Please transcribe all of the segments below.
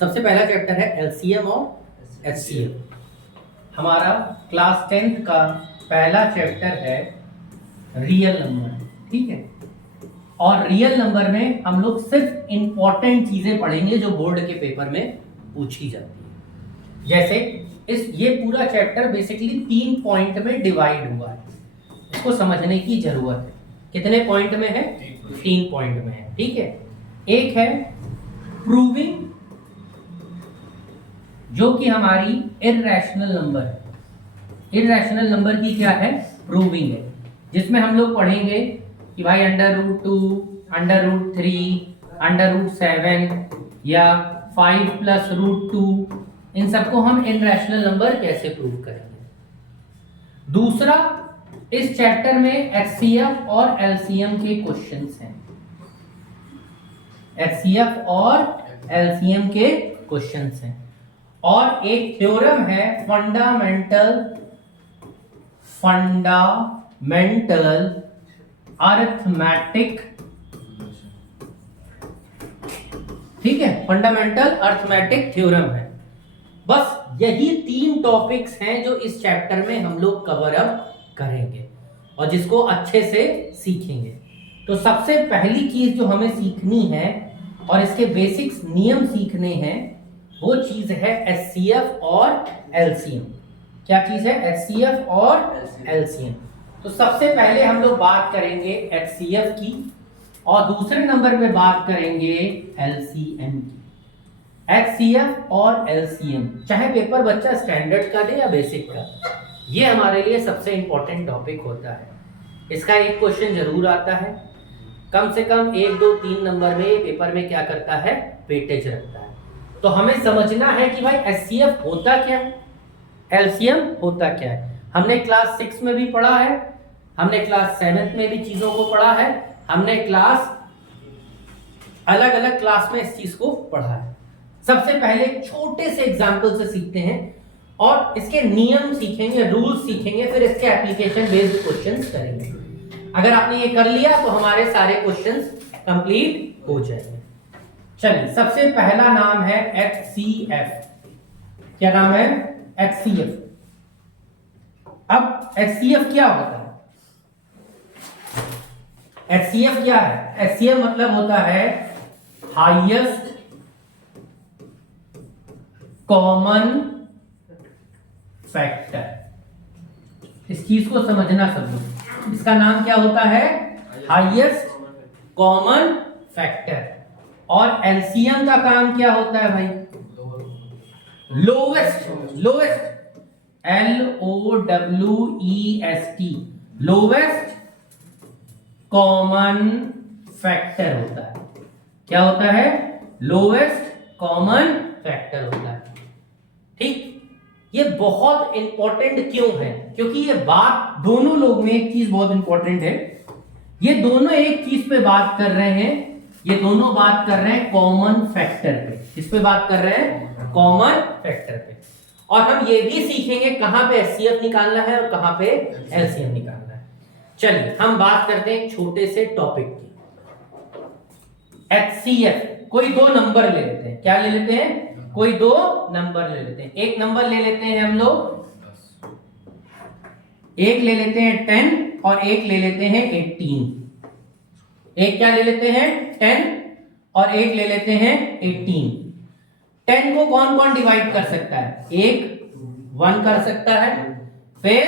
सबसे पहला चैप्टर है एलसीएम और एचसीएफ। हमारा क्लास 10th का पहला चैप्टर है रियल नंबर, ठीक है। और रियल नंबर में हम लोग सिर्फ इंपॉर्टेंट चीजें पढ़ेंगे जो बोर्ड के पेपर में पूछी जाती है। जैसे ये पूरा चैप्टर बेसिकली 3 पॉइंट में डिवाइड हुआ है, इसको समझने की जरूरत है। कितने पॉइंट में है? 3 पॉइंट में है, ठीक है। एक है प्रूविंग, जो कि हमारी इर्रेशनल नंबर है। इर्रेशनल नंबर की क्या है? प्रूविंग है, जिसमें हम लोग पढ़ेंगे कि भाई √2, √3, √7 या 5 + √2, इन सबको हम इर्रेशनल नंबर कैसे प्रूव करेंगे। दूसरा, इस चैप्टर में एचसीएफ और एलसीएम के क्वेश्चंस हैं। एचसीएफ और एलसीएम के क्वेश्चंस हैं। और एक थ्योरम है फंडामेंटल अरिथमेटिक, ठीक है, फंडामेंटल अरिथमेटिक थ्योरम है। बस यही 3 टॉपिक्स हैं जो इस चैप्टर में हम लोग कवर अप करेंगे और जिसको अच्छे से सीखेंगे। तो सबसे पहली चीज जो हमें सीखनी है और इसके बेसिक्स नियम सीखने हैं, वो चीज है एचसीएफ और एलसीएम। क्या चीज है? एचसीएफ और एलसीएम। तो सबसे पहले हम लोग बात करेंगे एचसीएफ की और दूसरे नंबर पे बात करेंगे एलसीएम की। एचसीएफ और एलसीएम, चाहे पेपर बच्चा स्टैंडर्ड का दे या बेसिक का, ये हमारे लिए सबसे इंपॉर्टेंट टॉपिक होता है। इसका एक क्वेश्चन जरूर आता है, कम से कम 1, 2, 3 नंबर में पेपर में क्या करता है? वेटेज रखता है। तो हमें समझना है कि भाई एचसीएफ होता क्या है, एलसीएम होता क्या है। हमने क्लास 6 में भी पढ़ा है, हमने क्लास 7 में भी चीजों को पढ़ा है, हमने अलग अलग क्लास में इस चीज को पढ़ा है। सबसे पहले छोटे से एग्जाम्पल से सीखते हैं और इसके नियम सीखेंगे, रूल्स सीखेंगे, फिर इसके एप्लीकेशन बेस्ड क्वेश्चंस करेंगे। अगर आपने ये कर लिया तो हमारे सारे क्वेश्चंस कंप्लीट हो जाएंगे। चलिए, सबसे पहला नाम है एचसीएफ। क्या नाम है? एचसीएफ। अब एचसीएफ क्या होता है? एचसीएफ क्या है? एचसीएफ मतलब होता है हाईएस्ट कॉमन फैक्टर। इस चीज को समझना सब लोग। इसका नाम क्या होता है? Highest common factor. और एलसीएम का काम क्या होता है भाई? Lowest LOWEST, lowest common factor होता है। क्या होता है? लोवेस्ट कॉमन फैक्टर होता है, ठीक। ये बहुत इंपॉर्टेंट क्यों है? क्योंकि ये बात दोनों लोग में एक चीज बहुत इंपॉर्टेंट है। ये दोनों एक चीज पे बात कर रहे हैं, ये दोनों बात कर रहे हैं कॉमन फैक्टर पे। किस पे बात कर रहे हैं? कॉमन फैक्टर पे। और हम ये भी सीखेंगे कहां पे एचसीएफ निकालना है और कहां पे एलसीएम निकालना है। चलिए, हम बात करते हैं छोटे से टॉपिक की। एचसीएफ, कोई 2 नंबर ले लेते हैं। क्या ले लेते हैं? कोई 2 नंबर ले लेते हैं। एक नंबर ले लेते हैं हम लोग, एक ले लेते हैं 10 और एक ले लेते हैं 18। एक क्या ले लेते हैं? 10 और एक ले लेते हैं 18। 10 को कौन कौन डिवाइड कर सकता है? एक 1 कर सकता है, फिर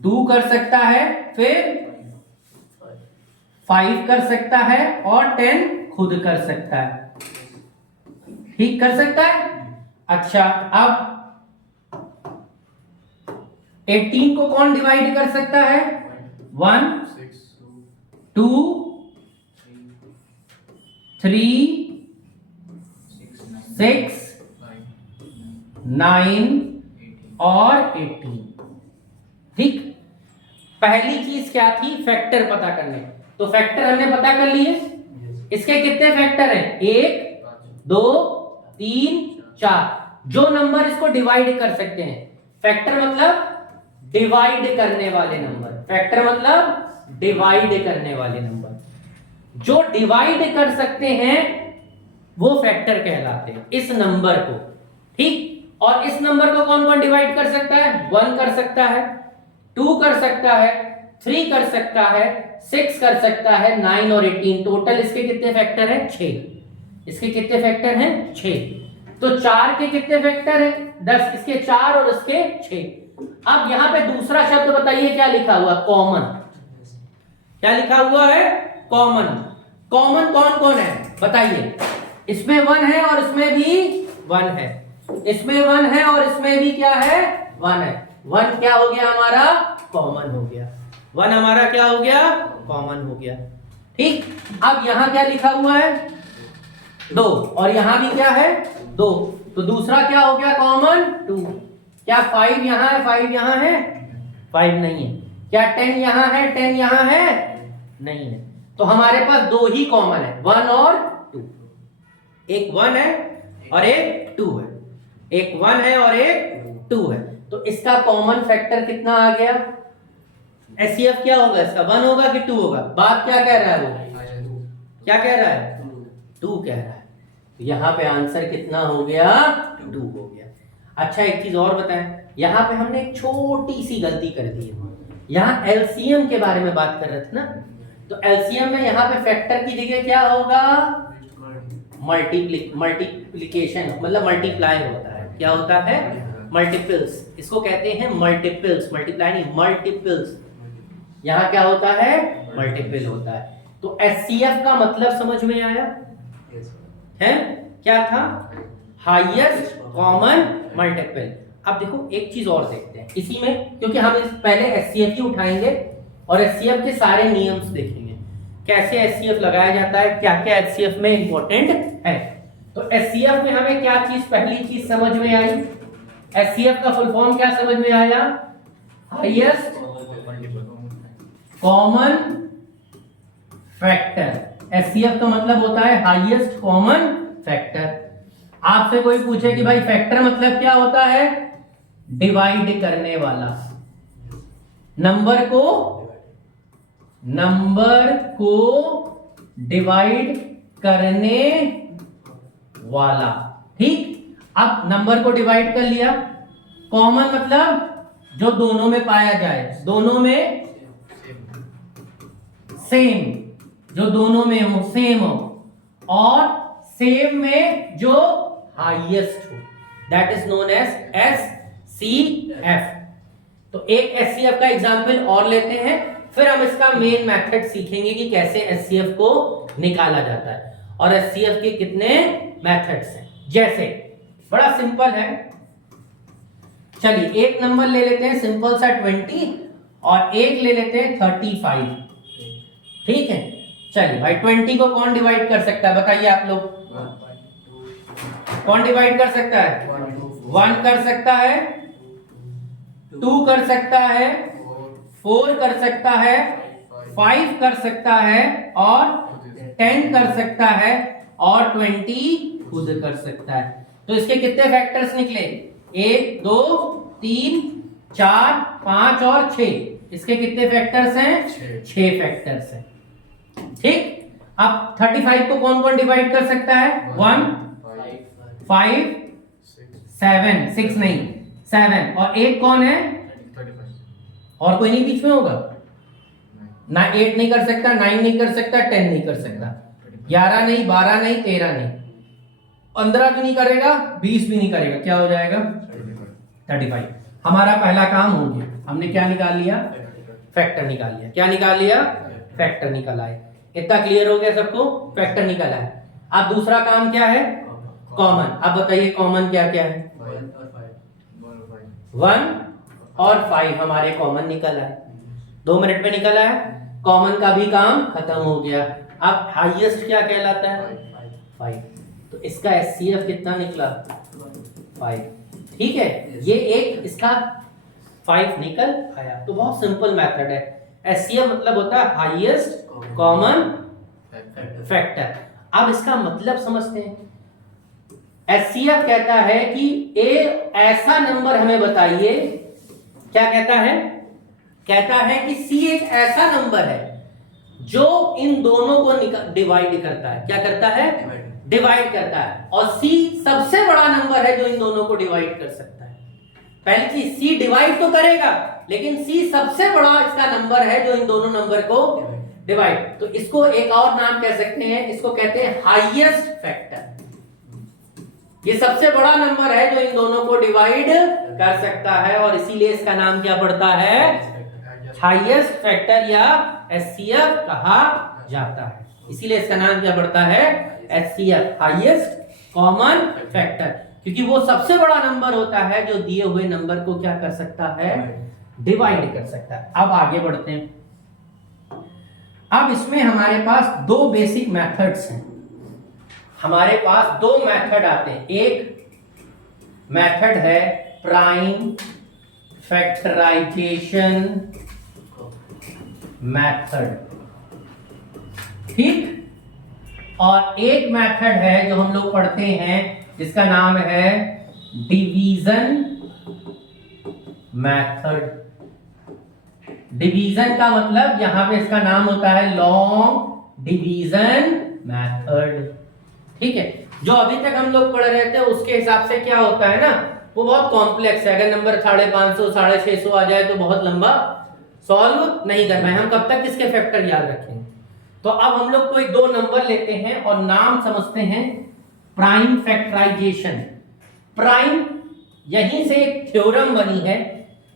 2 कर सकता है, फिर 5 कर सकता है और 10 खुद कर सकता है। ठीक, कर सकता है। अच्छा, अब 18 को कौन डिवाइड कर सकता है? 1, 2, 3, 6, 9 और 18। ठीक, पहली चीज क्या थी? फैक्टर पता करने। तो फैक्टर हमने पता कर लिए। इसके कितने फैक्टर हैं? 1, 2, 3, 4। जो नंबर इसको डिवाइड कर सकते हैं, फैक्टर मतलब डिवाइड करने वाले नंबर। फैक्टर मतलब डिवाइड करने वाले नंबर। जो डिवाइड कर सकते हैं वो फैक्टर कहलाते हैं इस नंबर को। ठीक, और इस नंबर को कौन कौन डिवाइड कर सकता है? 1 कर सकता है, 2 कर सकता है, 3 कर सकता है, 6 कर सकता है, 9 और 18। टोटल इसके कितने फैक्टर हैं? 6। इसके कितने फैक्टर हैं? 6। तो 4 के कितने फैक्टर हैं? 10। इसके 4 और इसके 6। अब यहां पे दूसरा शब्द बताइए क्या लिखा हुआ? कॉमन। क्या लिखा हुआ है? कॉमन। कॉमन कौन कौन है बताइए? इसमें 1 है और इसमें भी 1 है, इसमें 1 है और इसमें भी क्या है? 1 है। 1 क्या हो गया हमारा? कॉमन हो गया। 1 हमारा क्या हो गया? कॉमन हो गया। ठीक, अब यहां क्या लिखा हुआ है? 2, और यहां भी क्या है? 2। तो दूसरा क्या हो गया? कॉमन 2। क्या 5 यहां है? 5 यहां है? 5 नहीं है। क्या 10 यहां है? 10 यहां है? नहीं है। तो हमारे पास 2 ही कॉमन है, 1 और 2। एक 1 है और एक 2 है, एक 1 है और एक 2 है। तो इसका कॉमन फैक्टर कितना आ गया? एचसीएफ क्या होगा इसका? 1 होगा कि 2 होगा? बात क्या कह रहा है वो? क्या कह रहा है? 2 कह रहा है। तो यहाँ पे आंसर कितना हो गया? 2 हो गया। अच्छा, एक चीज और बताएं, यहाँ पे हमने एक छोटी सी गलती कर दी है। यहाँ एलसीएम के बारे में बात कर रहे थे ना, तो एलसीएम में यहाँ पे फैक्टर की जगह क्या होगा? मल्टीप्लिकेशन, मतलब मल्टीप्लाई होता है। क्या होता है? मल्टीपल्स। इसको कहते हैं मल्टीपल्स, मल्टीप्लाई नहीं, मल्टीपल्स। यहाँ क्या होता है? मल्टीपल होता है। तो एचसीएफ का मतलब समझ में आया है? क्या था? Highest common multiple. अब देखो एक चीज और देखते हैं इसी में, क्योंकि हम इस पहले एचसीएफ ही उठाएंगे और एचसीएफ के सारे नियम्स देखेंगे, कैसे एचसीएफ लगाया जाता है, क्या क्या एचसीएफ में इंपॉर्टेंट है। तो एचसीएफ में हमें क्या चीज, पहली चीज समझ में आई, एचसीएफ का फुल फॉर्म क्या समझ में आया? Highest common factor. एचसीएफ का मतलब होता है हाईएस्ट कॉमन फैक्टर। आपसे कोई पूछे कि भाई फैक्टर मतलब क्या होता है? डिवाइड करने वाला, नंबर को डिवाइड करने वाला। ठीक, अब नंबर को डिवाइड कर लिया। कॉमन मतलब जो दोनों में पाया जाए, दोनों में सेम, जो दोनों में हो, सेम हो, और सेम में जो हाईएस्ट हो, that is known as HCF. तो एक एचसीएफ का एग्जांपल और लेते हैं, फिर हम इसका मेन मेथड सीखेंगे कि कैसे एचसीएफ को निकाला जाता है और एचसीएफ के कितने मेथड्स हैं। जैसे बड़ा सिंपल है, चलिए एक नंबर ले लेते हैं सिंपल सा 20 और एक ले लेते हैं 35। ठीक है, चलिए भाई 20 को कौन डिवाइड कर सकता है बताइए आप लोग? कौन डिवाइड कर सकता है? 1 कर सकता है, 2 कर सकता है, 4 कर सकता है, 5 कर सकता है, और 10 कर सकता है, और 20 खुद कर सकता है। तो इसके कितने फैक्टर्स निकले? 1 2 3 4 5 और 6। इसके कितने फैक्टर्स हैं? 6 फैक्टर्स हैं। ठीक, अब 35 को कौन कौन डिवाइड कर सकता है? 1 5 7 6 नहीं 7, और एक कौन है? और कोई नहीं बीच में होगा ना? 8 नहीं कर सकता, 9 नहीं कर सकता, 10 नहीं कर सकता, 11 नहीं, 12 नहीं, 13 नहीं, 15 भी नहीं करेगा, 20 भी नहीं करेगा। क्या हो जाएगा? 35। हमारा पहला काम हो गया, हमने क्या निकाल लिया? फैक्टर निकाल लिया। क्या निकाल लिया? फैक्टर निकाला है। इतना क्लियर हो गया सबको? फैक्टर निकाला है। अब दूसरा काम क्या है? कॉमन। अब बताइए कॉमन क्या क्या है? 1 और 5 हमारे कॉमन निकल आए, 2 मिनट में निकल आया। कॉमन का भी काम खत्म हो गया। अब हाईएस्ट क्या कहलाता है? 5। तो इसका एचसीएफ कितना निकला? 5। ठीक है, ये एक इसका 5 निकल आया। तो बहुत सिंपल मेथड है। एचसीएफ मतलब होता है हाईएस्ट कॉमन फैक्टर। अब इसका मतलब समझते हैं। एचसीएफ कहता है कि ऐसा नंबर हमें बताइए, क्या कहता है? कहता है कि सी एक ऐसा नंबर है जो इन दोनों को डिवाइड करता है। क्या करता है? डिवाइड करता है, और सी सबसे बड़ा नंबर है जो इन दोनों को डिवाइड कर सकता है। पहली चीज, सी डिवाइड तो करेगा, लेकिन सी सबसे बड़ा इसका नंबर है जो इन दोनों नंबर को डिवाइड। तो इसको एक और नाम कह सकते हैं, इसको कहते हैं हाईएस्ट फैक्टर। ये सबसे बड़ा नंबर है जो इन दोनों को डिवाइड कर सकता है, और इसीलिए इसका नाम क्या पड़ता है, हाईएस्ट फैक्टर या एचसीएफ कहा जाता है। इसीलिए इसका नाम क्या पड़ता है, एचसीएफ, हाईएस्ट कॉमन फैक्टर, क्योंकि वो सबसे बड़ा नंबर होता है जो दिए हुए नंबर को क्या कर सकता है, डिवाइड कर सकता है। अब आगे बढ़ते हैं। अब इसमें हमारे पास दो बेसिक मेथड्स हैं। हमारे पास दो मेथड आते हैं। एक मेथड है प्राइम फैक्टराइजेशन मेथड, ठीक, और एक मेथड है जो हम लोग पढ़ते हैं जिसका नाम है डिवीजन मेथड। डिवीजन का मतलब यहां पे इसका नाम होता है लॉन्ग डिवीजन मेथड, ठीक है। जो अभी तक हम लोग पढ़ रहे थे उसके हिसाब से क्या होता है ना, वो बहुत कॉम्प्लेक्स है। अगर नंबर 550, 650 आ जाए तो बहुत लंबा सॉल्व नहीं करना है, हम कब तक इसके फैक्टर याद रखेंगे। तो अब हम लोग कोई दो नंबर लेते हैं और नाम समझते हैं प्राइम फैक्टराइजेशन। प्राइम, यहीं से एक थ्योरम बनी है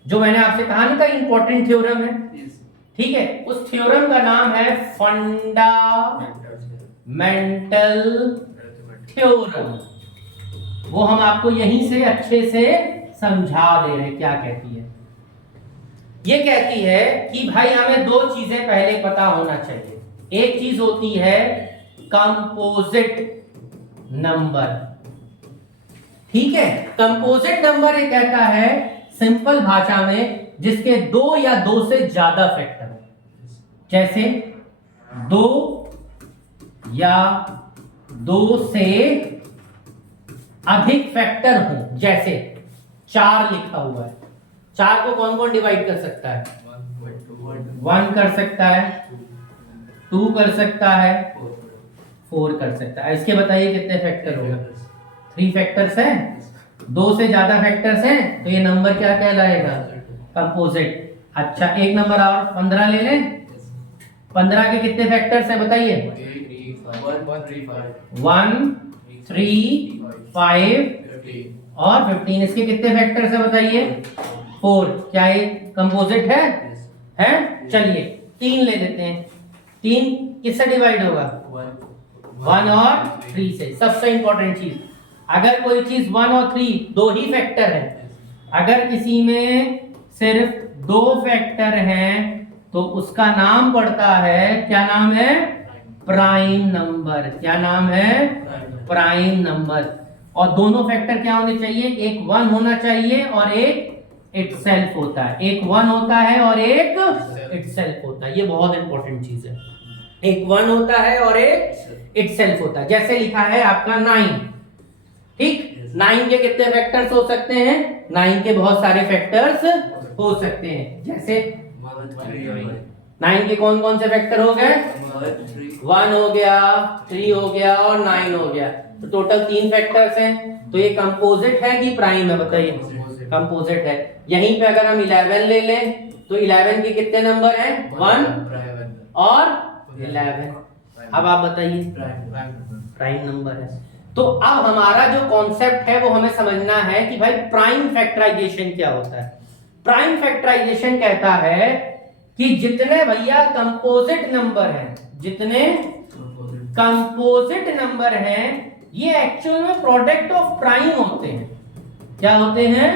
जो मैंने आपसे कहा नहीं था, इंपॉर्टेंट थ्योरम है, ठीक है। उस थ्योरम का नाम है फंडामेंटल थ्योरम। वो हम आपको यहीं से अच्छे से समझा दे रहे हैं। क्या कहती है, ये कहती है कि भाई हमें दो चीजें पहले पता होना चाहिए। एक चीज होती है कंपोजिट नंबर, ठीक है। कंपोजिट नंबर ये कहता है सिंपल भाषा में जिसके दो या दो से ज्यादा फैक्टर हो, जैसे दो या दो से अधिक फैक्टर हो। जैसे 4 लिखा हुआ है, 4 को कौन कौन डिवाइड कर सकता है, 1 कर सकता है, 2 कर सकता है, 4 कर सकता है। इसके बताइए कितने फैक्टर होगा, 3 फैक्टर्स हैं। 2 से ज्यादा फैक्टर्स हैं तो ये नंबर क्या कहलाएगा, कंपोजिट। अच्छा, एक नंबर और 15 ले लें। 15 के कितने फैक्टर्स हैं बताइए, 1, 3, 5 और 15। इसके कितने फैक्टर्स हैं बताइए, 4। क्या ये कंपोजिट है? चलिए 3 ले लेते हैं। 3 किससे डिवाइड होगा, 1 और 3 से। सबसे इंपॉर्टेंट चीज, अगर कोई चीज 1 और 3 दो ही फैक्टर है, अगर किसी में सिर्फ 2 फैक्टर हैं तो उसका नाम पड़ता है, क्या नाम है, प्राइम नंबर। क्या नाम है, प्राइम नंबर। और दोनों फैक्टर क्या होने चाहिए, एक 1 होना चाहिए और एक इटसेल्फ होता है। एक 1 होता है और एक इटसेल्फ होता है। ये बहुत इंपॉर्टेंट चीज है, एक 1 होता है और एक इटसेल्फ होता है। जैसे लिखा है आपका 9, ठीक। 9 के कितने फैक्टर्स हो सकते हैं, 9 के बहुत सारे फैक्टर्स हो सकते हैं। जैसे 9 के कौन कौन से फैक्टर हो गए, 1 हो गया, 3 हो गया और 9 हो गया। तो टोटल 3 फैक्टर्स हैं। तो ये कंपोजिट है कि प्राइम है बताइए, कंपोजिट है। यहीं पे अगर हम 11 ले लें तो 11 के कितने नंबर हैं, 1 और 11। अब आप बताइए, प्राइम नंबर है। तो अब हमारा जो कॉन्सेप्ट है वो हमें समझना है कि भाई प्राइम फैक्टराइजेशन क्या होता है। प्राइम फैक्टराइजेशन कहता है कि जितने भैया कंपोजिट नंबर हैं, जितने कंपोजिट नंबर हैं, ये एक्चुअल में प्रोडक्ट ऑफ प्राइम होते हैं। क्या होते हैं,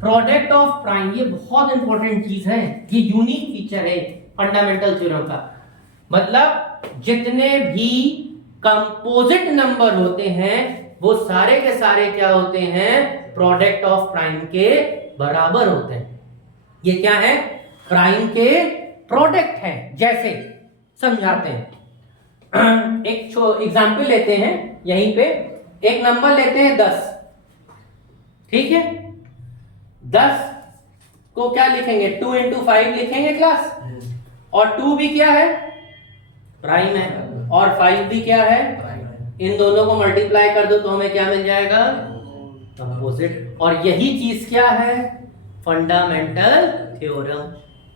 प्रोडक्ट ऑफ प्राइम। ये बहुत इंपॉर्टेंट चीज है, ये यूनिक फीचर है फंडामेंटल थ्योरम का। मतलब जितने भी कंपोजिट नंबर होते हैं वो सारे के सारे क्या होते हैं, प्रोडक्ट ऑफ प्राइम के बराबर होते हैं। ये क्या है, प्राइम के प्रोडक्ट है। जैसे समझाते हैं, एक एग्जांपल लेते हैं। यहीं पे एक नंबर लेते हैं 10, ठीक है। 10 को क्या लिखेंगे, 2 into 5 लिखेंगे क्लास। और 2 भी क्या है, प्राइम है, और 5 भी क्या है, इन दोनों को मल्टीप्लाई कर दो तो हमें क्या मिल जाएगा? कंपोजिट। और यही चीज क्या है? Fundamental theorem.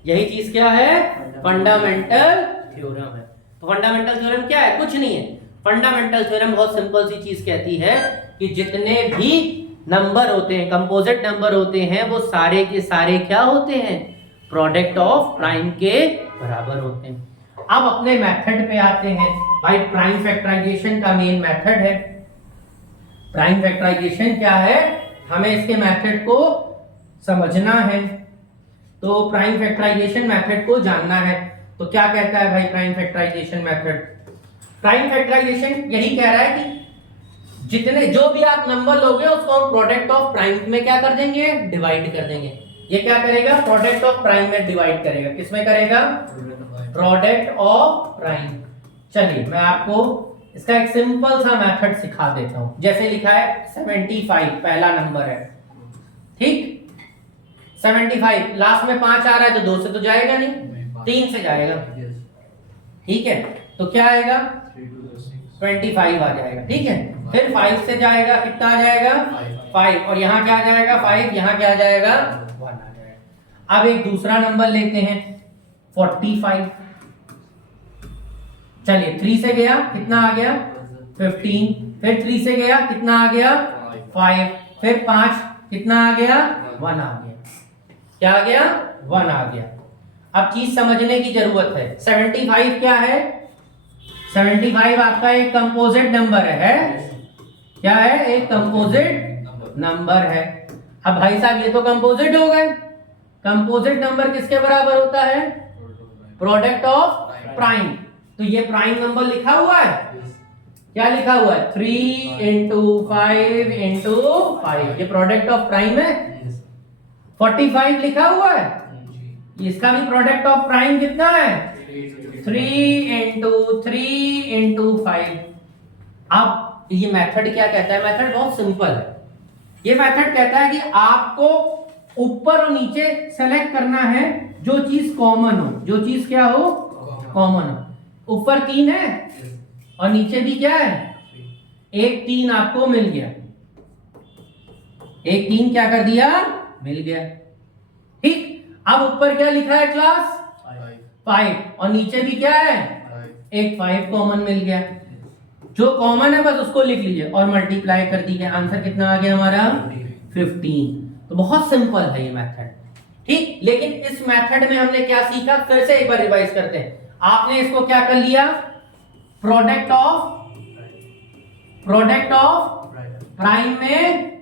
यही चीज क्या है? फंडामेंटल थ्योरम है। तो फंडामेंटल थ्योरम क्या है? कुछ नहीं है। फंडामेंटल थ्योरम बहुत सिंपल सी चीज कहती है कि जितने भी नंबर होते हैं, कंपोजिट नंबर होते हैं, वो सारे के सारे क्या होते हैं? प्रोडक्ट ऑफ प्राइम के बराबर होते हैं। अब अपने मेथड पे आते हैं। भाई प्राइम फैक्टराइजेशन का मेन मेथड है। प्राइम फैक्टराइजेशन क्या है? हमें इसके मेथड को समझना है। तो प्राइम फैक्टराइजेशन मेथड को जानना है। तो क्या कहता है भाई prime factorisation method? Prime factorisation यही कह रहा है कि जितने जो भी आप नंबर लोगे उसको हम प्रोडक्ट ऑफ प्राइम में क्या कर देंगे? डिवाइड कर देंगे। ये क्या करेगा? प्रोडक्ट ऑफ प्राइम में डिवाइड करेगा। किसमें करेगा? Product of prime. चलिए मैं आपको इसका एक सिंपल सा मेथड सिखा देता हूं। जैसे लिखा है 75 पहला नंबर है, ठीक? 75 लास्ट में 5 आ रहा है तो 2 से तो जाएगा नहीं, 3 से जाएगा, ठीक है? तो क्या आएगा? 25 आ जाएगा, ठीक है? फिर 5 से जाएगा, कितना आ जाएगा? 5। और यहाँ क्या आ जाएगा? 5। यहाँ क्या आ जाएगा? 1 आ जाएगा। अब एक दूसरा नंबर लेते हैं 45। चलिए 3 से गया, कितना आ गया? 15। फिर 3 से गया, कितना आ गया? 5। फिर 5, कितना आ गया? 1 आ गया। क्या आ गया? 1 आ गया। अब चीज समझने की जरूरत है। 75 क्या है? 75 आपका एक कंपोजिट नंबर है। क्या है? एक कंपोजिट नंबर है। अब भाई साहब ये तो कंपोजिट हो गए। कंपोजिट नंबर किसके बराबर होता है? Product of prime. तो ये प्राइम नंबर लिखा हुआ है। क्या लिखा हुआ है? 3 इंटू 5 इंटू 5। ये प्रोडक्ट ऑफ प्राइम है। 45 लिखा हुआ है। इसका भी प्रोडक्ट ऑफ प्राइम कितना है? 3 इंटू 3 इंटू 5। अब ये मेथड क्या कहता है? मेथड बहुत सिंपल है। ये मेथड कहता है कि आपको ऊपर और नीचे सेलेक्ट करना है जो चीज कॉमन हो। जो चीज क्या हो? कॉमन हो। ऊपर 3 है और नीचे भी क्या है? एक 3 आपको मिल गया। एक 3 क्या कर दिया? मिल गया, ठीक? अब ऊपर क्या लिखा है क्लास? 5। और नीचे भी क्या है? एक 5 कॉमन मिल गया। जो कॉमन है बस उसको लिख लीजिए और मल्टीप्लाई कर दीजिए। आंसर कितना आ गया हमारा? 15। तो बहुत सिंपल है ये मेथड, ठीक? लेकिन इस मेथड में हमने क्या सीखा? फिर से एक बार रिवाइज करते हैं। आपने इसको क्या कर लिया? प्रोडक्ट ऑफ प्राइम में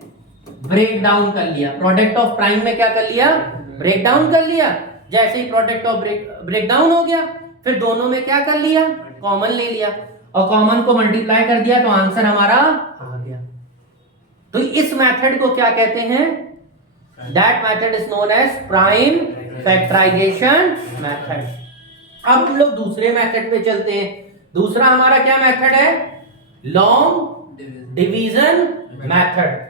ब्रेक डाउन कर लिया। प्रोडक्ट ऑफ प्राइम में क्या कर लिया? ब्रेक डाउन कर लिया। जैसे ही प्रोडक्ट ऑफ ब्रेक डाउन हो गया, फिर दोनों में क्या कर लिया? कॉमन ले लिया और कॉमन को मल्टीप्लाई कर दिया तो आंसर हमारा आ गया। तो इस मेथड को क्या कहते हैं? That method is known as prime factorisation method. अब हम लोग दूसरे मेथड पे चलते हैं। दूसरा हमारा क्या मेथड है? Long division method.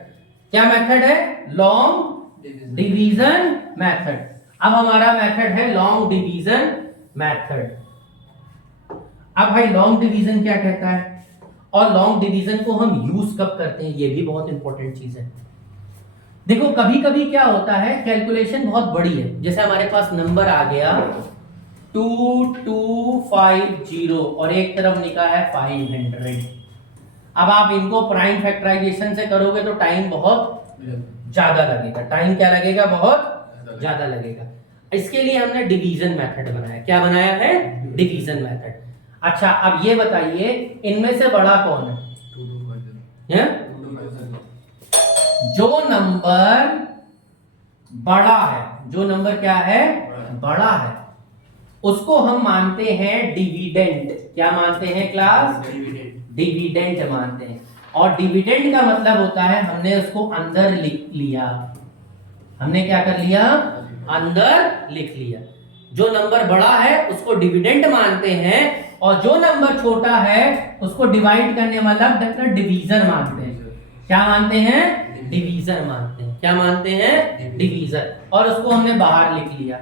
क्या मेथड है? Long division method. अब हमारा मेथड है लॉन्ग डिवीजन मेथड। अब भाई लॉन्ग डिवीजन क्या कहता है और लॉन्ग डिवीजन को हम यूज कब करते हैं? ये भी बहुत इंपॉर्टेंट चीज है। देखो कभी कभी क्या होता है, कैलकुलेशन बहुत बड़ी है। जैसे हमारे पास नंबर आ गया 2250 और एक तरफ लिखा है 500। अब आप इनको प्राइम फैक्टराइजेशन से करोगे तो टाइम बहुत ज्यादा लगेगा। टाइम क्या लगेगा? बहुत ज्यादा लगेगा। इसके लिए हमने डिवीजन मेथड बनाया। क्या बनाया है? Division method. अच्छा अब ये बताइए इनमें से बड़ा कौन है? जो नंबर बड़ा है, जो नंबर क्या है? बड़ा है, उसको हम मानते हैं डिविडेंड। क्या मानते हैं क्लास? डिविडेंड मानते हैं। और डिविडेंड का मतलब होता है हमने उसको अंदर लिख लिया। हमने क्या कर लिया? अंदर लिख लिया। जो नंबर बड़ा है उसको डिविडेंड मानते हैं और जो नंबर छोटा है उसको डिवाइड करने वाला डिवीजर मानते हैं। क्या मानते हैं? डिवीजर मानते हैं। क्या मानते हैं? डिवीजर। और उसको हमने बाहर लिख लिया।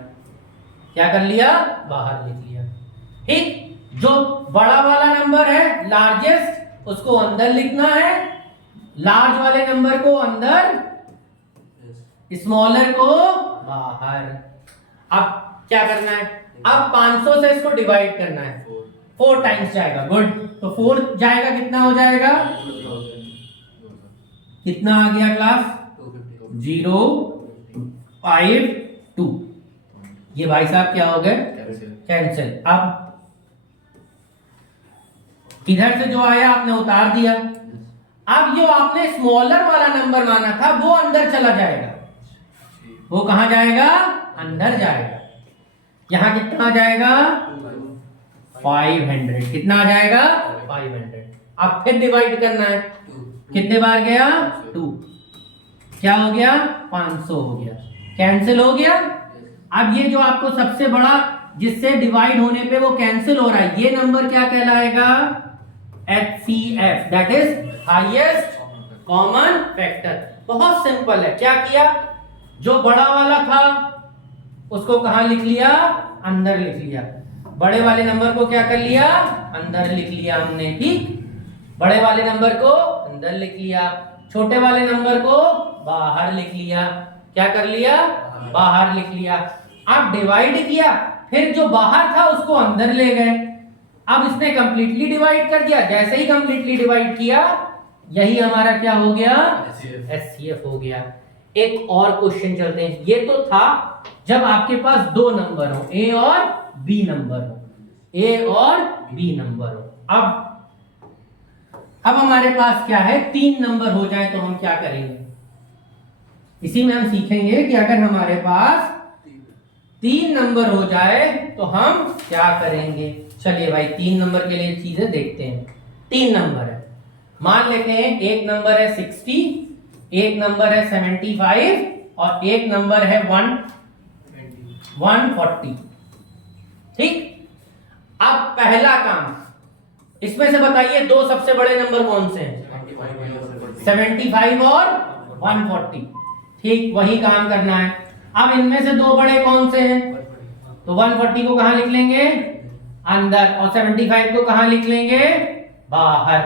क्या कर लिया? बाहर लिख लिया, ठीक? जो बड़ा वाला नंबर है लार्जेस्ट, उसको अंदर लिखना है, लार्ज वाले नंबर को अंदर, स्मॉलर को बाहर। अब क्या करना है, अब 500 से इसको डिवाइड करना है, 4 टाइम्स जाएगा। गुड, तो 4 जाएगा कितना हो जाएगा, कितना आ गया क्लास, 0 5 2। ये भाई साहब क्या हो गए, कैंसिल। अब इधर से जो आया आपने उतार दिया। अब जो आपने स्मॉलर वाला नंबर माना था वो अंदर चला जाएगा, वो कहां जाएगा, अंदर जाएगा। यहां कितना आ जाएगा, 500। कितना आ जाएगा, 500। अब फिर डिवाइड करना है, कितने बार गया, 2। क्या हो गया, 500 हो गया, कैंसिल हो गया। अब ये जो आपको सबसे बड़ा जिससे डिवाइड होने पे वो कैंसिल हो रहा है, ये नंबर क्या कहलाएगा, HCF, that is highest common factor. बहुत सिंपल है। क्या किया, जो बड़ा वाला था उसको कहां लिख लिया, अंदर लिख लिया। बड़े वाले नंबर को क्या कर लिया, अंदर लिख लिया हमने। ठीक, बड़े वाले नंबर को अंदर लिख लिया, छोटे वाले नंबर को बाहर लिख लिया। क्या कर लिया, बाहर लिख लिया। अब डिवाइड किया, फिर जो बाहर था उसको अंदर ले गए। अब इसने कंप्लीटली डिवाइड कर दिया। जैसे ही कंप्लीटली डिवाइड किया, यही हमारा क्या हो गया, HCF हो गया। एक और क्वेश्चन चलते हैं। ये तो था जब आपके पास दो नंबर हो, A और B नंबर हो, A और B नंबर हो। अब हमारे पास क्या है, 3 नंबर हो जाए तो हम क्या करेंगे। इसी में हम सीखेंगे कि अगर हमारे पास 3 नंबर हो जाए तो हम क्या करेंगे। चलिए भाई 3 नंबर के लिए चीजें देखते हैं। 3 नंबर है, मान लेते हैं एक नंबर है 60, एक नंबर है 75 और एक नंबर है 140। ठीक, अब पहला काम, इसमें से बताइए दो सबसे बड़े नंबर कौन से हैं, 75 और 140। ठीक, वही काम करना है। अब इनमें से दो बड़े कौन से हैं, तो 140 को कहां लिख लेंगे, अंदर, और 75 को कहां लिख लेंगे, बाहर।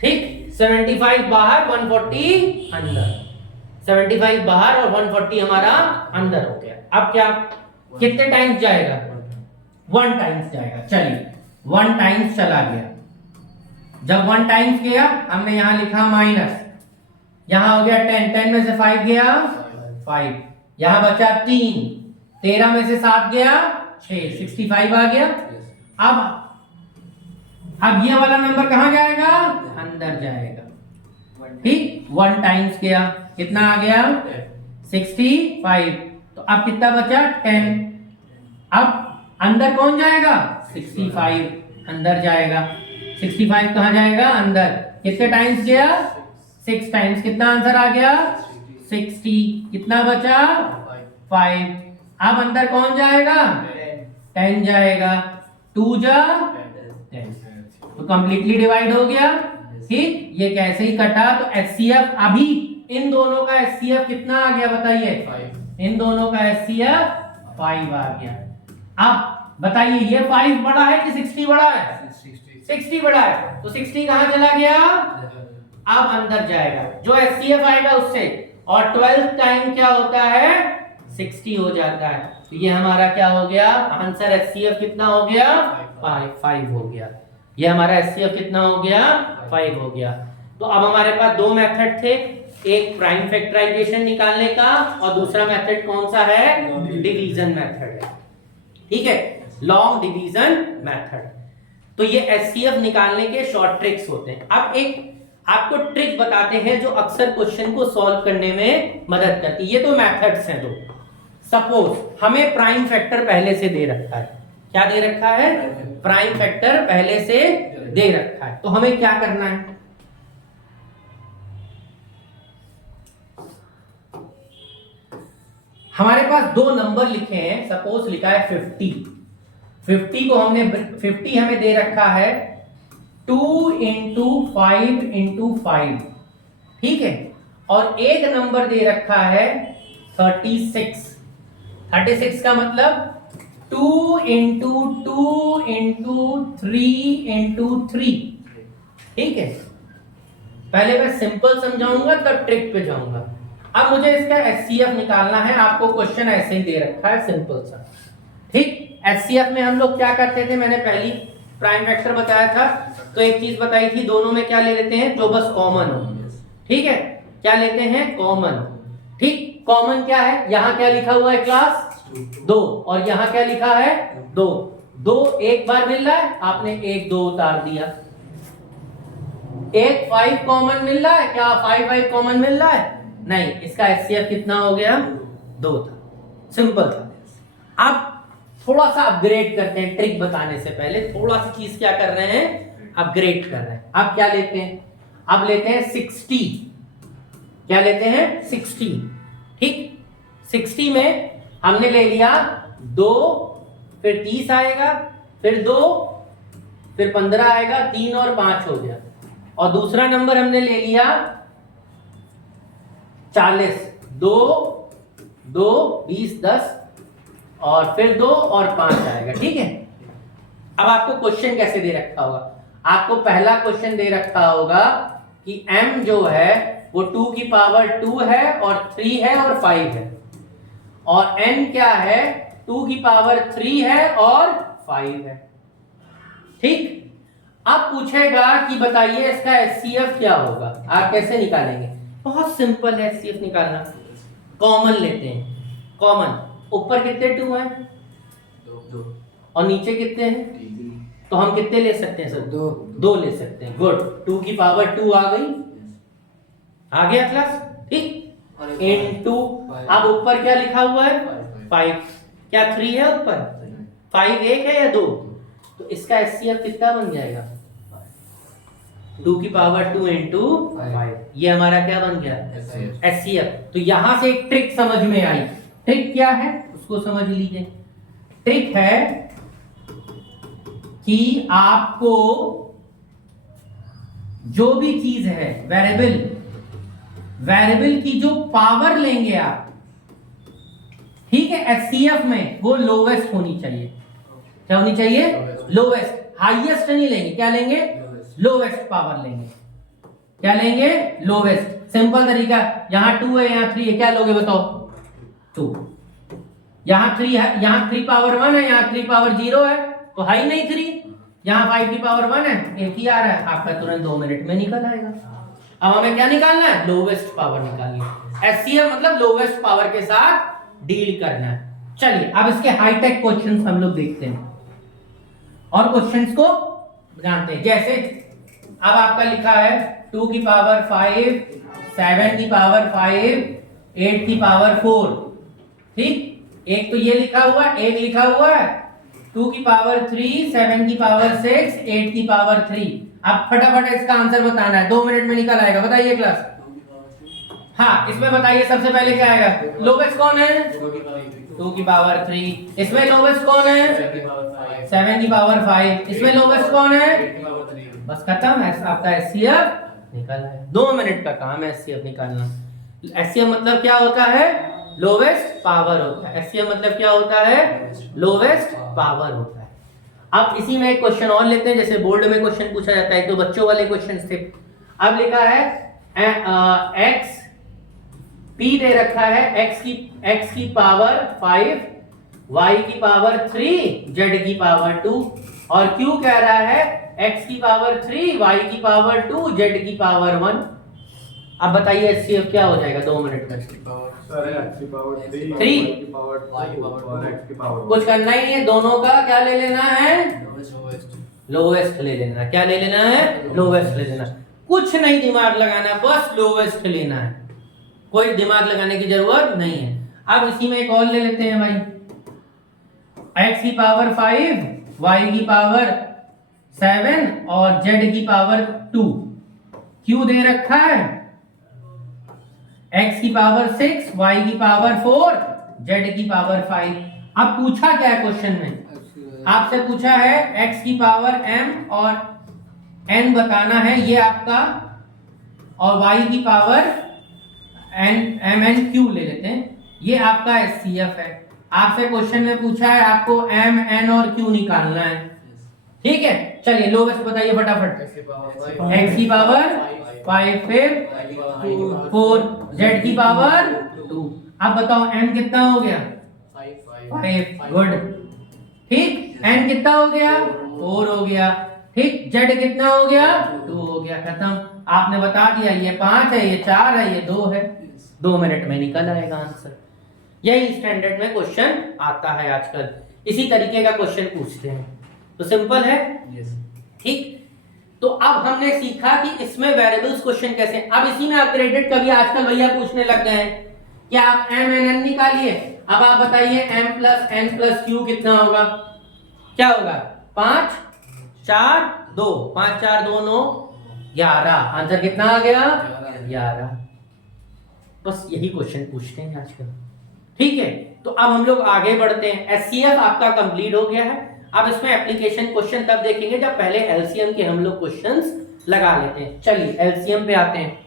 ठीक, 75 बाहर, 140 अंदर। 75 बाहर और 140 हमारा अंदर हो गया। अब क्या, कितने टाइम्स जाएगा, 1 टाइम्स जाएगा। चलिए 1 टाइम्स चला गया। जब 1 टाइम्स गया, हमने यहां लिखा माइनस, यहां हो गया 10, 10 में से 5 गया 5, यहां बचा 3, 13 में से 7 गया 6, 65 आ गया। अब ये वाला नंबर कहां जाएगा, अंदर जाएगा। ठीक, 1 टाइम्स गया, कितना आ गया, 65। तो अब कितना बचा, 10। अब अंदर कौन जाएगा, 65 अंदर जाएगा। 65 कहां जाएगा, अंदर। कितने टाइम्स गया, 6 टाइम्स। कितना आंसर आ गया, 60। कितना बचा, 5। अब अंदर कौन जाएगा, 10 जाएगा। 2 जा 10, तो कंप्लीटली डिवाइड हो गया। ठीक, ये कैसे ही कटा, तो HCF अभी इन दोनों का HCF कितना आ गया बताइए, 5। इन दोनों का HCF 5 आ गया। अब बताइए ये 5 बड़ा है कि 60 बड़ा है, 60 बड़ा है, तो 60 कहां चला गया, अब अंदर जाएगा। जो HCF आएगा उससे, और 12 टाइम क्या होता है, 60 हो जाता है। तो ये हमारा क्या हो गया, आंसर HCF कितना हो गया, 5 हो गया। ये हमारा HCF कितना हो गया, 5 हो गया। तो अब हमारे पास दो मेथड थे, एक प्राइम फैक्टराइजेशन निकालने का और दूसरा मेथड कौन सा है, डिवीजन मेथड है। ठीक है, लॉन्ग डिवीजन मेथड। तो ये HCF निकालने के शॉर्ट ट्रिक्स होते हैं। अब एक आपको ट्रिक बताते हैं जो अक्सर क्वेश्चन को सॉल्व करने में मदद करती है। ये तो मेथड्स हैं दो। सपोज हमें प्राइम फैक्टर पहले से दे रखा है, क्या दे रखा है, प्राइम फैक्टर पहले से दे रखा है। तो हमें क्या करना है, हमारे पास दो नंबर लिखे हैं। सपोज लिखा है 50 को हमने 50 हमें दे रखा है 2 into 5 into 5। ठीक है, और एक नंबर दे रखा है 36 का मतलब 2 into 2 into 3 into 3। ठीक है, पहले मैं सिंपल समझाऊंगा तब ट्रिक पे जाऊंगा। अब मुझे इसका एचसीएफ निकालना है, आपको क्वेश्चन ऐसे ही दे रखा है सिंपल सा। ठीक, एचसीएफ में हम लोग क्या करते थे, मैंने पहली प्राइम वेक्टर बताया था, तो एक चीज बताई थी, दोनों में क्या ले लेते हैं, जो बस कॉमन हो। ठीक है, क्या लेते हैं, कॉमन। ठीक, कॉमन क्या है, यहाँ क्या लिखा हुआ है क्लास, 2, और यहाँ क्या लिखा है, 2। 2 एक बार मिल रहा है, आपने 1 2 उतार दिया। एक 5 कॉमन मिल रहा है, क्या 5 कॉमन मिल रहा है, नहीं, इसका एचसीएफ कितना हो गया, 2 था, सिंपल था। अब थोड़ा सा अपग्रेड करते हैं, ट्रिक बताने से पहले थोड़ा सी चीज क्या कर रहे हैं, अपग्रेड कर रहे हैं। अब क्या लेते हैं, अब लेते हैं 60, क्या लेते हैं, 60। ठीक, 60 में हमने ले लिया 2, फिर 30 आएगा, फिर 2, फिर 15 आएगा, 3 और 5 हो गया, और दूसरा नंबर हमने ले लिया 40, 2 2 20 10, और फिर 2 और 5 आएगा। ठीक है, अब आपको क्वेश्चन कैसे दे रखा होगा, आपको पहला क्वेश्चन दे रखा होगा कि m जो है वो 2 की पावर 2 है और 3 है और 5 है, और n क्या है, 2 की पावर 3 है और 5 है। ठीक, अब पूछेगा कि बताइए इसका एचसीएफ क्या होगा, आप कैसे निकालेंगे, बहुत सिंपल है एचसीएफ निकालना। कॉमन लेते हैं, कॉमन, ऊपर कितने 2 हैं, 2 और नीचे कितने हैं, तो हम कितने ले सकते हैं सर, 2 ले सकते हैं। गुड, 2 की पावर 2 आ गई, आ गया क्लास। ठीक, इनटू, अब ऊपर क्या लिखा हुआ है, 5, क्या 3 है ऊपर, 5 एक है या 2, तो इसका एचसीएफ कितना बन जाएगा, 2 की पावर 2 इंटू 5, ये हमारा क्या बन गया, एचसीएफ। तो यहां से एक ट्रिक समझ में आई, ट्रिक क्या है उसको समझ लीजिए। ट्रिक है कि आपको जो भी चीज है, वेरिएबल की जो पावर लेंगे आप, ठीक है, एचसीएफ में वो लोवेस्ट होनी चाहिए। क्या होनी चाहिए, लोवेस्ट, हाईएस्ट नहीं लेंगे, क्या लेंगे, लोवेस्ट पावर लेंगे। क्या लेंगे, लोवेस्ट। सिंपल तरीका, यहां 2 है यहां 3 है, क्या लोगे बताओ, 2। यहां 3 है, यहां 3 पावर 1 है, यहां 3 पावर 0 है, तो है ही नहीं 3। यहां 5 की पावर 1 है, एक ही आ रहा है, आपका तुरंत 2 मिनट में निकल आएगा। अब हमें क्या निकालना है, लोवेस्ट पावर निकालिए। एचसीएफ मतलब लोवेस्ट पावर के साथ डील करना है। चलिए अब इसके हाईटेक क्वेश्चंस हम लोग देखते हैं और क्वेश्चंस को जानते हैं। जैसे अब आपका लिखा है 2 की पावर 5, 7 की पावर 5, 8 की पावर 4। ठीक, एक तो ये लिखा हुआ, एक लिखा हुआ है 2 की पावर 3, 7 की पावर 6, 8 की पावर 3। अब फटाफट इसका आंसर बताना है, 2 मिनट में निकल आएगा। बताइए क्लास, हाँ इसमें बताइए सबसे पहले क्या आएगा, लोवेस्ट कौन है, 2 की पावर 3। इसमें लोवेस्ट कौन है, 7 की पावर 5। इसमें लोवेस्ट कौन है, बस खत्म है, आपका एचसीएफ निकल आया। 2 मिनट का काम है एचसीएफ निकालना। एचसीएफ मतलब क्या होता है, लोवेस्ट पावर होता है। एचसीएफ मतलब क्या होता है, लोवेस्ट पावर होता है। अब इसी में एक क्वेश्चन और लेते हैं, जैसे बोर्ड में क्वेश्चन पूछा जाता है, तो बच्चों वाले क्वेश्चन थे। अब लिखा है एक्स पी दे रखा है, x की पावर 5, y की पावर 3, z की पावर 2, और q कह रहा है x की पावर 3, y की पावर 2, z की पावर 1। अब बताइए एचसीएफ क्या हो जाएगा 2 मिनट में। कुछ करना ही है, दोनों का क्या ले लेना है, लोवेस्ट ले लेना। क्या ले लेना है, लोवेस्ट ले लेना। कुछ नहीं दिमाग लगाना, बस लोवेस्ट लेना है, कोई दिमाग लगाने की जरूरत नहीं है। अब इसी में एक और ले लेते हैं भाई, x की पावर 5, y की पावर 7 और z की पावर 2। q दे रखा है x की पावर 6, y की पावर 4, z की पावर 5। अब पूछा क्या है क्वेश्चन में, आपसे पूछा है x की पावर m और n बताना है, ये आपका, और y की पावर m n q ले लेते हैं, ये आपका एचसीएफ है। आपसे क्वेश्चन में पूछा है आपको m n और q निकालना है। ठीक है, चलिए लोवेस्ट बताइए फटाफट। x की पावर 5, फिर 4, z की पावर 2। अब बताओ m कितना हो गया? 5, गुड। ठीक, n कितना हो गया? 4 हो गया। ठीक, z कितना हो गया? 2 हो गया, खत्म। आपने बता दिया ये 5 है, ये 4 है, ये 2 है। 2 मिनट में निकल आएगा आंसर। यही स्टैंडर्ड में क्वेश्चन आता है आजकल, इसी तरीके का क्वेश्चन पूछते हैं, तो सिंपल है। ठीक, तो अब हमने सीखा कि इसमें वेरिएबल्स क्वेश्चन कैसे। अब इसी में अपग्रेडेड कभी आजकल भैया पूछने लग गए हैं कि आप m n n निकालिए। अब आप बताइए m plus n plus q कितना होगा? क्या होगा? 5 4 2, 5 4 2 9 11। आंसर कितना आ गया? 11। बस यही क्वेश्चन पूछते हैं आजकल। ठीक है, तो अब हम लोग आगे बढ़ते हैं। SCF आपका कंप्लीट हो गया है। अब इसमें एप्लीकेशन क्वेश्चन तब देखेंगे जब पहले एलसीएम के हम लोग क्वेश्चंस लगा लेते हैं। चलिए एलसीएम पे आते हैं।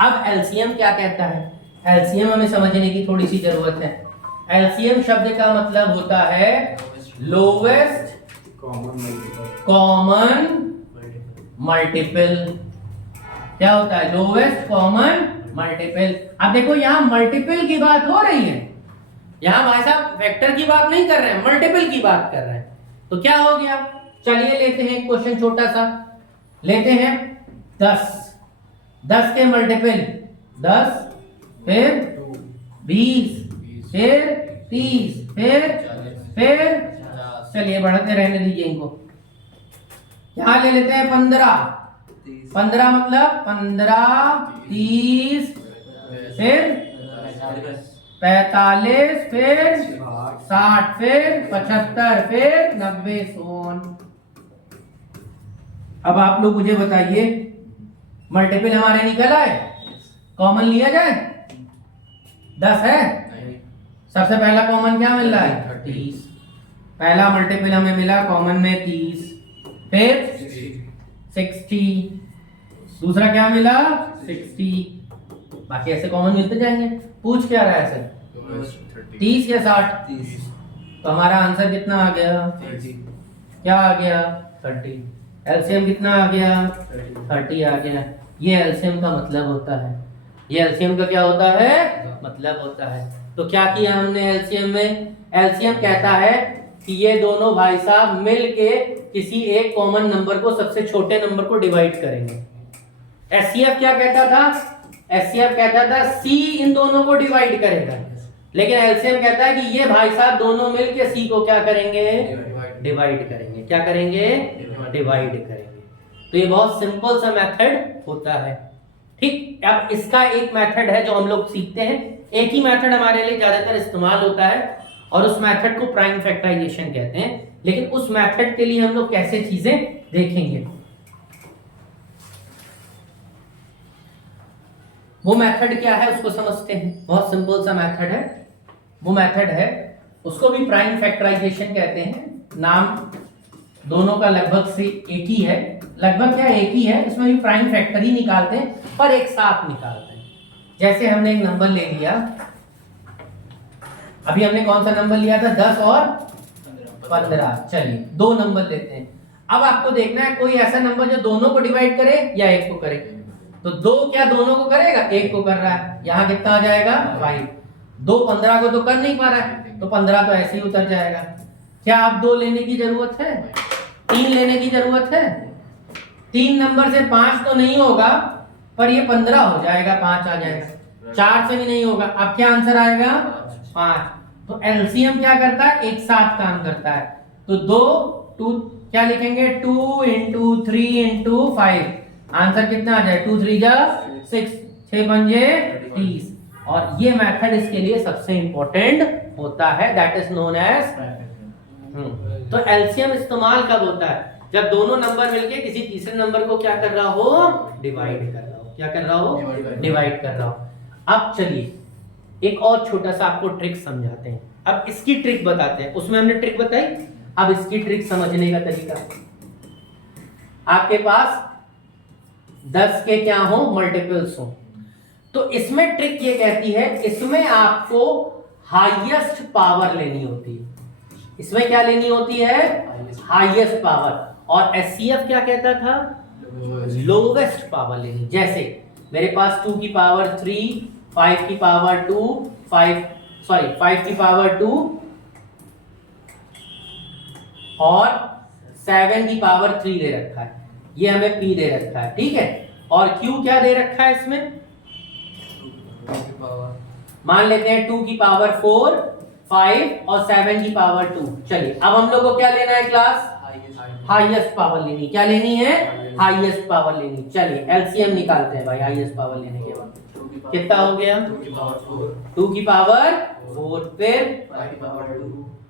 अब एलसीएम क्या कहता है? एलसीएम हमें समझने की थोड़ी सी जरूरत है। एलसीएम शब्द का मतलब होता है लोवेस्ट कॉमन मल्टीपल। क्या होता है? Lowest common multiple. अब देखो यहां मल्टीपल की बात हो रही है, यहां भाई साहब वेक्टर की बात नहीं कर रहे हैं, मल्टीपल की बात कर रहे हैं। तो क्या हो गया? चलिए लेते हैं क्वेश्चन छोटा सा, लेते हैं 10 के मल्टीपल 10, फिर 20, फिर 30, फिर चलिए बढ़ते रहने दीजिए इनको। यहां ले लेते हैं 15 मतलब 15, 30, फिर 45, फिर 60, फिर 75, फिर 90, 100। अब आप लोग मुझे बताइए मल्टीपल हमारे निकल आए, कॉमन लिया जाए? 10 है, सबसे पहला कॉमन क्या मिल रहा है? 30। पहला मल्टीपल हमें मिला कॉमन में 30, फिर 60, दूसरा क्या मिला? 60। बाकी ऐसे कॉमन मिलते जाएंगे। पूछ क्या रहा है सर? 30 या 60? तो हमारा आंसर कितना आ गया? 30। क्या आ गया? 30। एलसीएम कितना आ गया? 30 आ गया। ये एलसीएम का मतलब होता है। ये एलसीएम का क्या होता है? मतलब होता है। तो क्या किया हमने एलसीएम में? एलसीएम कहता है कि ये दोनों भाई साहब मिलके किसी एक कॉमन नंबर को सबसे छोटे नंबर को डिवाइड करेंगे। एचसीएफ क्या कहता था? एचसीएफ कहता था सी इन दोनों को डिवाइड करेगा, लेकिन एलसीएम कहता है कि ये भाई साहब दोनों मिलके सी को क्या करेंगे? डिवाइड करेंगे। क्या करेंगे? डिवाइड करेंगे। तो ये बहुत सिंपल सा मेथड होता है। ठीक, अब इसका एक मेथड है जो हम लोग सीखते हैं। एक ही मेथड हमारे लिए ज्यादातर इस्तेमाल होता है और उस मेथड को प्राइम फैक्टराइजेशन कहते हैं। लेकिन उस मेथड के लिए हम लोग कैसे चीजें देखेंगे, वो मेथड क्या है उसको समझते हैं। बहुत सिंपल सा मेथड है। वो मेथड है, उसको भी प्राइम फैक्टराइजेशन कहते हैं। नाम दोनों का लगभग से एक ही है, लगभग क्या एक ही है। इसमें भी प्राइम फैक्टर ही निकालते हैं पर एक साथ निकालते हैं। जैसे हमने एक नंबर ले लिया, अभी हमने कौन सा नंबर लिया था? 10 और 15। चलिए 2 नंबर लेते हैं। अब आपको देखना है कोई ऐसा नंबर जो दोनों को डिवाइड करे या एक को करे। तो 2 क्या दोनों को करेगा? एक को कर रहा है। यहाँ कितना आ जाएगा? 5। 2 15 को तो कर नहीं पा रहा है, तो 15 तो ऐसे ही उतर जाएगा। क्या आप 2 लेने की जरूरत है? 3 लेने की जरूरत है? 3 नंबर से 5 तो नहीं होगा, पर ये 15 हो जाएगा, 5 आ जाएगा। 4 से भी नहीं होगा। अब क्या आंसर आएगा? 5। तो एलसीएम क्या करता है? एक साथ काम करता है। तो 2 क्या लिखेंगे? 2 इंटू 3 इंटू 5। आंसर कितना आ जाए? 2 3 जा 6, 6 पंजे 30। और ये मेथड इसके लिए सबसे इंपॉर्टेंट होता है, दैट इज नोन एज। तो एलसीएम इस्तेमाल कब होता है? जब दोनों नंबर मिलके किसी तीसरे नंबर को क्या कर रहा हो? डिवाइड कर रहा हो। क्या कर रहा हो? डिवाइड कर रहा हो। अब चलिए एक और छोटा सा आपको ट्रिक समझाते हैं। अब इसकी ट्रिक बताते हैं। उसमें हमने ट्रिक बताई, अब इसकी ट्रिक समझने का तरीका। आपके पास 10 के क्या हो? मल्टीपल्स हो। तो इसमें ट्रिक ये कहती है, इसमें आपको हाईएस्ट पावर लेनी होती है। इसमें क्या लेनी होती है? Highest power. और एचसीएफ क्या कहता था? लोवेस्ट पावर लेनी। जैसे मेरे पास 2 की पावर 3, 5 की पावर 2, 5 की पावर 2 और 7 की पावर 3 दे रखा है। ये हमें P दे रखा है, ठीक है। और Q क्या दे रखा है इसमें? मान लेते हैं 2 की पावर 4, 5 और 7 की पावर 2। चलिए अब हम लोग को क्या लेना है क्लास? हाईएस्ट पावर लेनी। क्या लेनी है? हाईएस्ट पावर लेनी। चलिए एलसीएम निकालते हैं भाई हाईएस्ट पावर लेने के बाद। कितना हो गया? 2 की पावर 4, फिर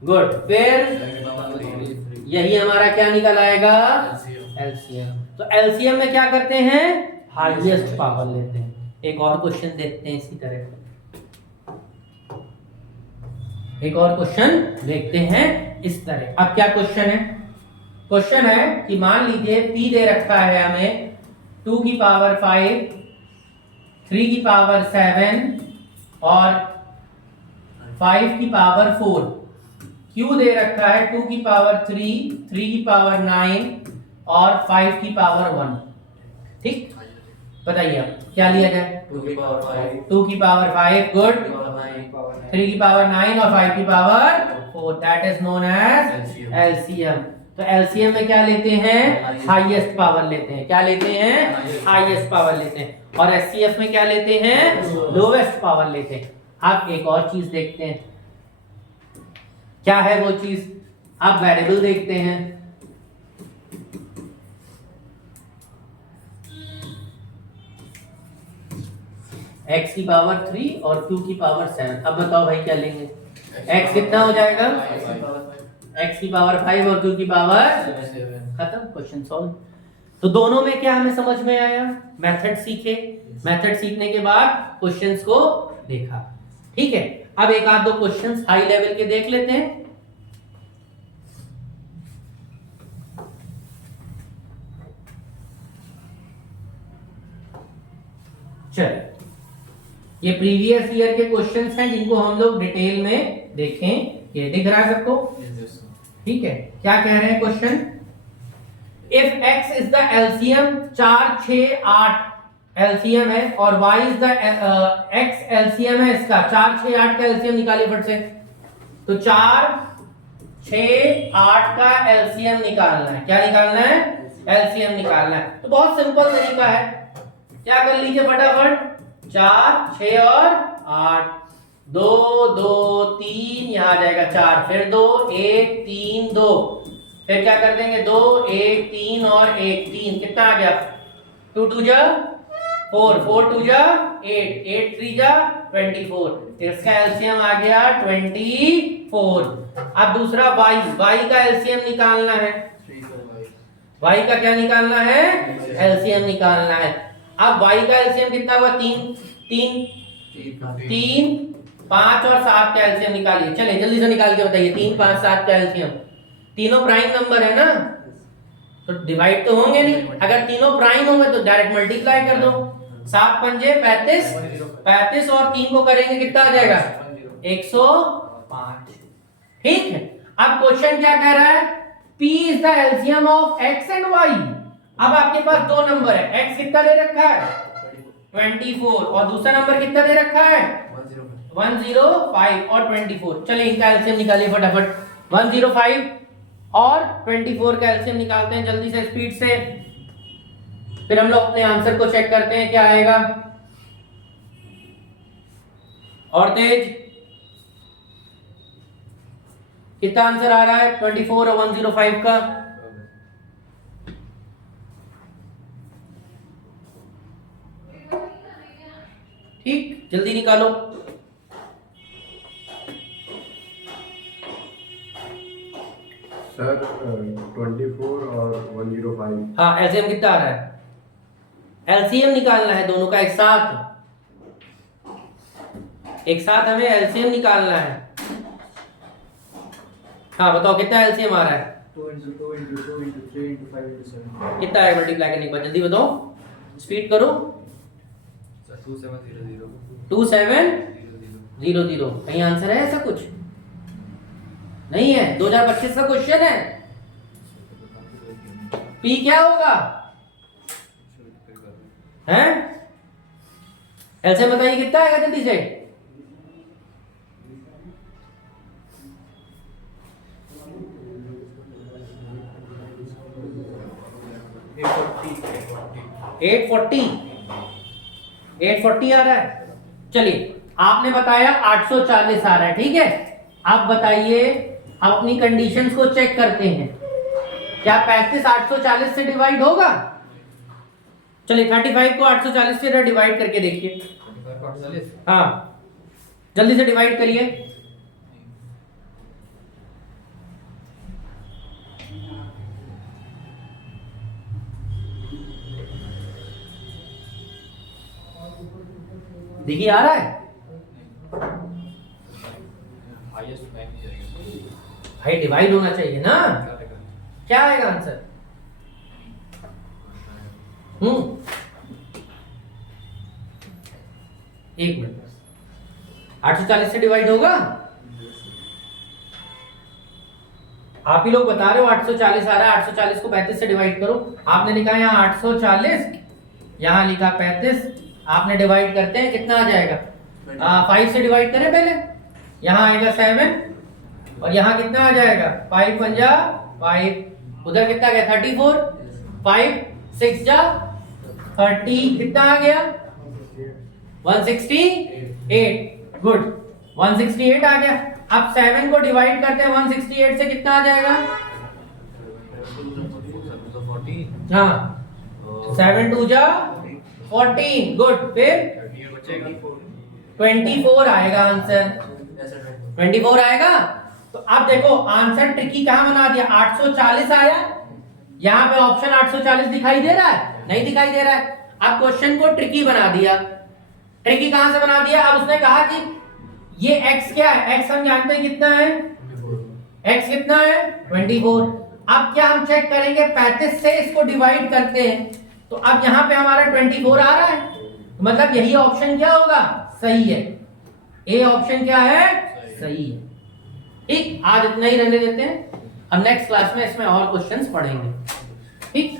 गुड, फिर यही हमारा क्या निकल आएगा? एलसीएम। तो एलसीएम में क्या करते हैं? हाईएस्ट पावर लेते हैं। एक और क्वेश्चन देखते हैं इसी तरह। एक और क्वेश्चन देखते हैं इस तरह। अब क्या क्वेश्चन है? क्वेश्चन है कि मान लीजिए P दे रखा है हमें 2 की पावर 5, 3 की पावर 7 और 5 की पावर 4। Q दे रखा है 2 की पावर 3, 3 की पावर 9 और 5 की पावर 1। ठीक, बताइए आप क्या लिया जाए? 2 की पावर 5, गुड, 3 की पावर 9 और 5 की power 4। That is known as LCM. तो एलसीएम में क्या लेते हैं? हाईएस्ट पावर लेते हैं। क्या लेते हैं? हाईएस्ट पावर लेते हैं। और एचसीएफ में क्या लेते हैं? लोवेस्ट पावर लेते हैं। आप एक और चीज देखते हैं, क्या है वो चीज? आप वेरिएबल देखते हैं। x की पावर 3 और q की पावर 7। अब बताओ भाई क्या लेंगे? x कितना हो जाएगा? x की पावर 5 और q की पावर, खत्म, क्वेश्चन सॉल्व। तो दोनों में क्या हमें समझ में आया? मेथड सीखे, मेथड सीखने के बाद क्वेश्चंस को देखा, ठीक है। अब एक आध दो क्वेश्चंस हाई लेवल के देख लेते हैं। चलिए, ये प्रीवियस ईयर के क्वेश्चंस हैं जिनको हम लोग डिटेल में देखें। ये दिख रहा है सबको? ठीक है। क्या कह रहे हैं question? If x is the LCM, 4, 6, 8 LCM है और y is the x LCM है इसका। 4, 6, 8 का एलसीएम निकालिए फट से। तो 4, 6, 8 का एलसीएम निकालना है। क्या निकालना है? एलसीएम निकालना है। तो बहुत सिंपल तरीका है, क्या कर लीजिए फटाफट। 4, 6 और 8, 2, 2, 3, यहाँ आ जाएगा 4, फिर 2, 1, 3, 2, फिर क्या कर देंगे? 2, 1, 3 और 1, 3, कितना आ गया? 2 2 जा 4, 4 2 जा 8, 8 3 जा 24। इसका एलसीएम आ गया 24। अब दूसरा y का एलसीएम निकालना है। y का क्या निकालना है? एलसीएम निकालना है। अब y का एलसीएम कितना हुआ? 3, 5 और 7 का एलसीएम निकालिए। चलिए जल्दी से निकाल के बताइए। 3, 5, 7 का एलसीएम। तीनों प्राइम नंबर है ना, तो डिवाइड तो होंगे नहीं। अगर तीनों प्राइम होंगे तो डायरेक्ट मल्टीप्लाई कर दो। 7 पंजे 35, 35 और 3 को करेंगे कितना आ जाएगा? 105। ठीक है। अब क्वेश्चन क्या कह रहा है? P is the LCM of x and y। अब आपके पास दो नंबर है, x कितना दे रखा है? 24 और दूसरा नंबर कितना दे रखा है? 105 और 24। चलिए इनका एलसीएम निकालिए फटाफट। 105 और 24 का एलसीएम निकालते हैं जल्दी से, स्पीड से। फिर हम लोग अपने आंसर को चेक करते हैं क्या आएगा। और तेज, कितना आंसर आ रहा है? 24 और 105 का। ठीक, जल्दी निकालो। सर 24 और 105। हाँ, एलसीएम कितना आ रहा है? एलसीएम निकालना है दोनों का एक साथ। एक साथ हमें एलसीएम निकालना है। हाँ बताओ कितना एलसीएम आ रहा है? 2 into 2 into 2 into 3 into 5 into 7। कितना है मल्टीप्लाई करने के बाद? जल्दी बताओ, स्पीड करो। 2700। 2700 0 0। कहीं आंसर है ऐसा कुछ? नहीं है। 2025 का क्वेश्चन है। पी क्या होगा? हैं? एलसीएम बताइए कितना आएगा जल्दी से। एट 40 आ रहा है। चलिए, आपने बताया 840 आ रहा है, ठीक है। आप बताइए, हम अपनी कंडीशंस को चेक करते हैं। क्या 35 840 से डिवाइड होगा? चलिए 35 को 840 से डिवाइड करके देखिए। हाँ, जल्दी से डिवाइड करिए। देखिए आ रहा है भाई, डिवाइड होना चाहिए ना। क्या आएगा आंसर? एक मिनट, 840 से डिवाइड होगा? आप ही लोग बता रहे हो 840 आ रहा है। 840 को 35 से डिवाइड करो। आपने लिखा यहाँ 840, यहाँ लिखा 35। आपने डिवाइड करते हैं, कितना आ जाएगा? 5 से डिवाइड करें पहले। यहाँ आएगा 7 और यहाँ कितना आ जाएगा? 5 पंजा 5। उधर कितना गया? 34। 5 6 जा 30। कितना आ गया? 168। गुड, 168 आ गया। अब 7 को डिवाइड करते हैं 168 से, कितना आ जाएगा? हाँ, 7 2 जा 14। गुड, फिर 24 आएगा आंसर। 24 आएगा। तो अब देखो आंसर ट्रिकी कहां बना दिया? 840 आया, यहां पे ऑप्शन 840 दिखाई दे रहा है? नहीं दिखाई दे रहा है। अब क्वेश्चन को ट्रिकी बना दिया। ट्रिकी कहां से बना दिया? अब उसने कहा कि ये x क्या है? x हम जानते हैं कितना है? x कितना है? 24। अब क्या हम चेक करेंगे? 35 से इसको डिवाइड करते हैं, तो अब यहां पे हमारा 24 आ रहा है, तो मतलब यही ऑप्शन क्या होगा? सही है। ए ऑप्शन क्या है? सही है। ठीक, आज इतना ही रहने देते हैं। अब नेक्स्ट क्लास में इसमें और क्वेश्चंस पढ़ेंगे। ठीक।